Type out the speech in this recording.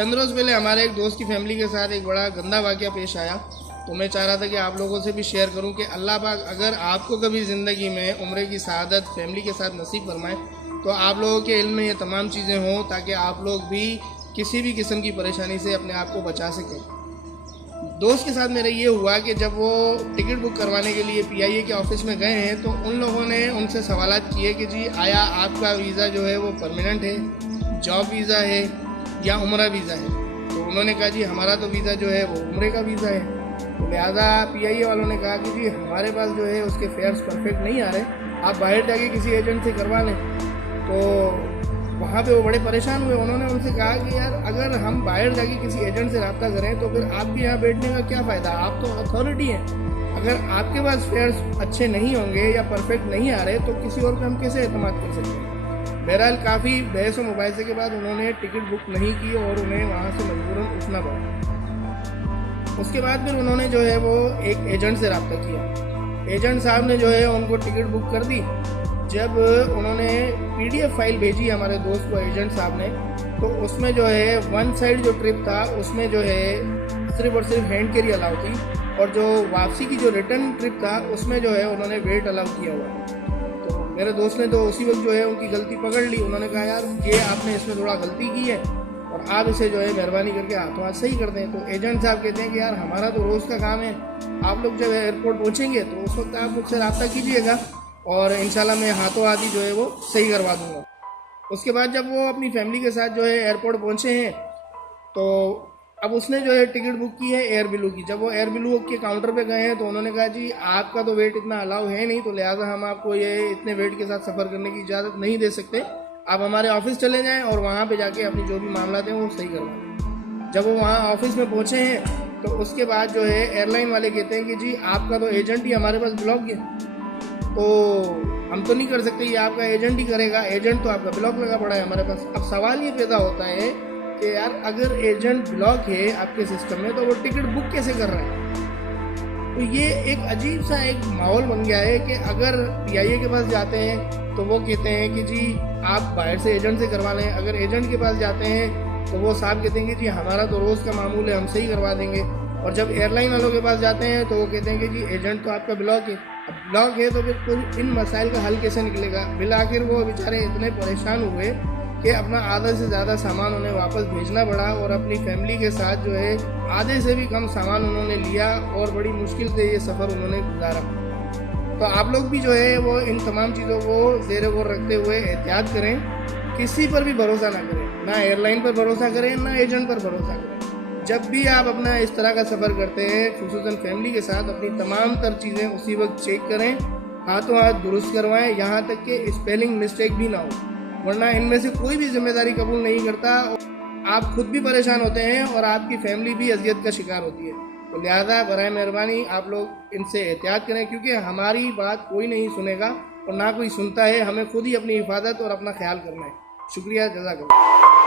چند روز پہلے ہمارے ایک دوست کی فیملی کے ساتھ ایک بڑا گندا واقعہ پیش آیا، تو میں چاہ رہا تھا کہ آپ لوگوں سے بھی شیئر کروں کہ اللہ پاک اگر آپ کو کبھی زندگی میں عمرے کی سعادت فیملی کے ساتھ نصیب فرمائے تو آپ لوگوں کے علم میں یہ تمام چیزیں ہوں تاکہ آپ لوگ بھی کسی بھی قسم کی پریشانی سے اپنے آپ کو بچا سکیں۔ دوست کے ساتھ میرا یہ ہوا کہ جب وہ ٹکٹ بک کروانے کے لیے پی آئی اے کے آفس میں گئے ہیں تو ان لوگوں نے ان سے سوالات کیے کہ جی آیا آپ کا ویزا جو ہے وہ پرماننٹ ہے، جاب ویزا ہے یا عمرہ ویزا ہے؟ تو انہوں نے کہا جی ہمارا تو ویزا جو ہے وہ عمرے کا ویزا ہے۔ تو لہٰذا پی آئی اے والوں نے کہا کہ جی ہمارے پاس جو ہے اس کے فیئرس پرفیکٹ نہیں آ رہے، آپ باہر جا کے کسی ایجنٹ سے کروا لیں۔ تو وہاں پہ وہ بڑے پریشان ہوئے۔ انہوں نے ان سے کہا کہ یار اگر ہم باہر جا کے کسی ایجنٹ سے رابطہ کریں تو پھر آپ کے یہاں بیٹھنے کا کیا فائدہ؟ آپ تو اتھارٹی ہیں، اگر آپ کے پاس فیئرس اچھے نہیں ہوں گے یا پرفیکٹ نہیں آ رہے تو کسی اور پہ ہم کیسے اعتماد کر سکتے ہیں؟ بہرحال کافی بحث و مباحثے کے بعد انہوں نے ٹکٹ بک نہیں کی اور انہیں وہاں سے مجبوراً اٹھنا پڑا۔ اس کے بعد پھر انہوں نے جو ہے وہ ایک ایجنٹ سے رابطہ کیا۔ ایجنٹ صاحب نے جو ہے ان کو ٹکٹ بک کر دی۔ جب انہوں نے پی ڈی ایف فائل بھیجی ہمارے دوست کو ایجنٹ صاحب نے، تو اس میں جو ہے ون سائڈ جو ٹرپ تھا اس میں جو ہے صرف اور صرف ہینڈ کیری الاؤ تھی، اور جو واپسی کی جو ریٹرن ٹرپ تھا اس میں جو ہے انہوں نے ویٹ الاؤ کیا ہوا۔ تو میرے دوست نے تو اسی وقت جو ہے ان کی غلطی پکڑ لی۔ انہوں نے کہا یار یہ آپ نے اس میں تھوڑا غلطی کی ہے اور آپ اسے جو ہے مہربانی کر کے ہاتھوں ہاتھ صحیح کر دیں۔ تو ایجنٹ صاحب کہتے ہیں کہ یار ہمارا تو روز کا کام ہے، آپ لوگ جب ایئرپورٹ پہنچیں گے تو اس وقت آپ مجھ سے رابطہ کیجیے گا اور انشاءاللہ میں ہاتھوں ہاتھ ہی جو ہے وہ صحیح کروا دوں گا۔ اس کے بعد جب وہ اپنی فیملی کے ساتھ جو ہے ایئرپورٹ پہنچے ہیں تو اب اس نے جو ہے ٹکٹ بک کی ہے ایئر بلو کی۔ جب وہ ایئر بلو کے کاؤنٹر پہ گئے ہیں تو انہوں نے کہا جی آپ کا تو ویٹ اتنا الاؤ ہے نہیں، تو لہٰذا ہم آپ کو یہ اتنے ویٹ کے ساتھ سفر کرنے کی اجازت نہیں دے سکتے، آپ ہمارے آفس چلے جائیں اور وہاں پہ جا کے اپنی جو بھی معاملات ہیں وہ صحیح کروائیں۔ جب وہ وہاں آفس میں پہنچے ہیں تو اس کے بعد جو ہے ایئر لائن والے کہتے ہیں کہ جی آپ کا تو ایجنٹ ہی ہمارے پاس بلاک ہے، تو ہم تو نہیں کر سکتے، یہ آپ کا ایجنٹ ہی کرے گا، ایجنٹ تو آپ کا بلاک لگا پڑا ہے ہمارے پاس۔ اب سوال یہ پیدا ہوتا ہے کہ یار اگر ایجنٹ بلاک ہے آپ کے سسٹم میں تو وہ ٹکٹ بک کیسے کر رہے ہیں؟ تو یہ ایک عجیب سا ایک ماحول بن گیا ہے کہ اگر پی آئی اے کے پاس جاتے ہیں تو وہ کہتے ہیں کہ جی آپ باہر سے ایجنٹ سے کروا لیں، اگر ایجنٹ کے پاس جاتے ہیں تو وہ صاحب کہتے ہیں کہ جی ہمارا تو روز کا معمول ہے، ہم صحیح کروا دیں گے، اور جب ایئر لائن والوں کے پاس جاتے ہیں تو وہ کہتے ہیں کہ جی ایجنٹ تو آپ کا بلاک ہے۔ اب بلاک ہے تو پھر ان مسائل کا حل کیسے نکلے گا؟ بالآخر وہ بیچارے اتنے پریشان ہوئے کہ اپنا آدھے سے زیادہ سامان انہیں واپس بھیجنا پڑا اور اپنی فیملی کے ساتھ جو ہے آدھے سے بھی کم سامان انہوں نے لیا اور بڑی مشکل سے یہ سفر انہوں نے گزارا۔ تو آپ لوگ بھی جو ہے وہ ان تمام چیزوں کو زیر غور رکھتے ہوئے احتیاط کریں، کسی پر بھی بھروسہ نہ کریں، نہ ایئر لائن پر بھروسہ کریں نہ ایجنٹ پر بھروسہ کریں۔ جب بھی آپ اپنا اس طرح کا سفر کرتے ہیں خصوصاً فیملی کے ساتھ، اپنی تمام تر چیزیں اسی وقت چیک کریں، ہاتھوں ہاتھ درست کروائیں، یہاں تک کہ اسپیلنگ مسٹیک بھی نہ ہو، ورنہ ان میں سے کوئی بھی ذمہ داری قبول نہیں کرتا، آپ خود بھی پریشان ہوتے ہیں اور آپ کی فیملی بھی اذیت کا شکار ہوتی ہے۔ تو لہذا برائے مہربانی آپ لوگ ان سے احتیاط کریں، کیونکہ ہماری بات کوئی نہیں سنے گا اور نہ کوئی سنتا ہے، ہمیں خود ہی اپنی حفاظت اور اپنا خیال کرنا ہے۔ شکریہ، جزاک اللہ۔